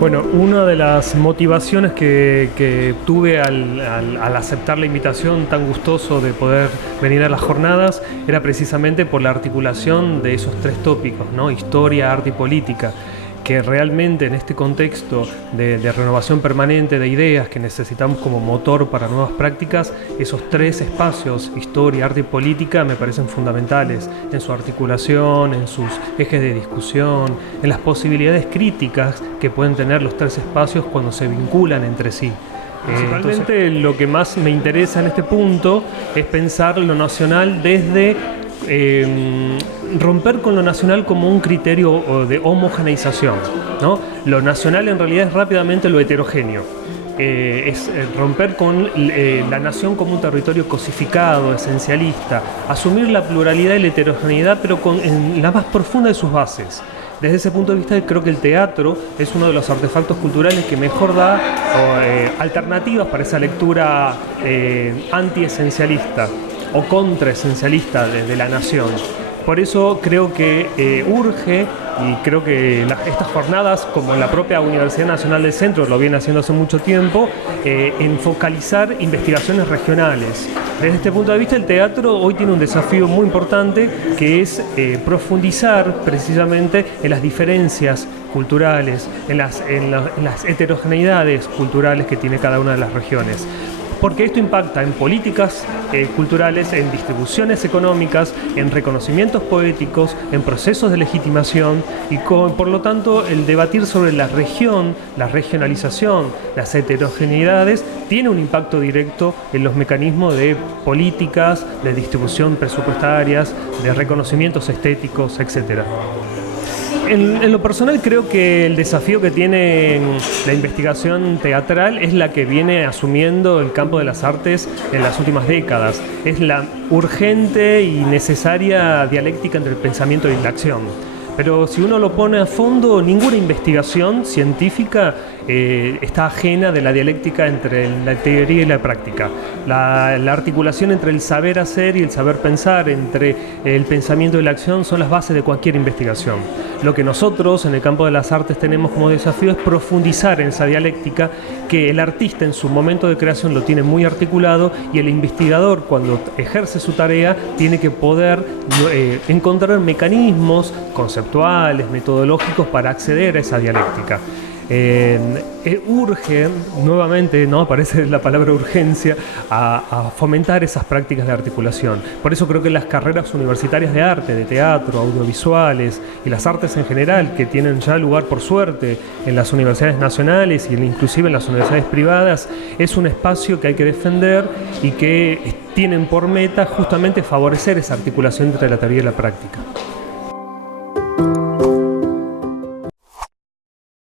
Bueno, una de las motivaciones que tuve al aceptar la invitación tan gustoso de poder venir a las jornadas era precisamente por la articulación de esos tres tópicos, ¿no? Historia, arte y política, que realmente en este contexto de renovación permanente de ideas que necesitamos como motor para nuevas prácticas, esos tres espacios, historia, arte y política, me parecen fundamentales en su articulación, en sus ejes de discusión, en las posibilidades críticas que pueden tener los tres espacios cuando se vinculan entre sí. Principalmente lo que más me interesa en este punto es pensar lo nacional desde romper con lo nacional como un criterio de homogeneización, ¿no? Lo nacional en realidad es rápidamente lo heterogéneo. Es romper con la nación como un territorio cosificado, esencialista, asumir la pluralidad y la heterogeneidad, pero en la más profunda de sus bases. Desde ese punto de vista creo que el teatro es uno de los artefactos culturales que mejor da alternativas para esa lectura anti-esencialista o contraesencialista de la nación. Por eso creo que urge, y creo que estas jornadas, como la propia Universidad Nacional del Centro lo viene haciendo hace mucho tiempo, en focalizar investigaciones regionales. Desde este punto de vista, el teatro hoy tiene un desafío muy importante, que es profundizar precisamente en las diferencias culturales, en las heterogeneidades culturales que tiene cada una de las regiones. Porque esto impacta en políticas culturales, en distribuciones económicas, en reconocimientos poéticos, en procesos de legitimación y por lo tanto el debatir sobre la región, la regionalización, las heterogeneidades tiene un impacto directo en los mecanismos de políticas, de distribución presupuestarias, de reconocimientos estéticos, etcétera. En lo personal creo que el desafío que tiene la investigación teatral es la que viene asumiendo el campo de las artes en las últimas décadas. Es la urgente y necesaria dialéctica entre el pensamiento y la acción. Pero si uno lo pone a fondo, ninguna investigación científica está ajena de la dialéctica entre la teoría y la práctica. La articulación entre el saber hacer y el saber pensar, entre el pensamiento y la acción, son las bases de cualquier investigación. Lo que nosotros en el campo de las artes tenemos como desafío es profundizar en esa dialéctica, que el artista en su momento de creación lo tiene muy articulado, y el investigador cuando ejerce su tarea tiene que poder encontrar mecanismos conceptuales, metodológicos para acceder a esa dialéctica. Urge, nuevamente, ¿no? Aparece la palabra urgencia, a fomentar esas prácticas de articulación. Por eso creo que las carreras universitarias de arte, de teatro, audiovisuales y las artes en general, que tienen ya lugar por suerte en las universidades nacionales y inclusive en las universidades privadas, es un espacio que hay que defender y que tienen por meta justamente favorecer esa articulación entre la teoría y la práctica.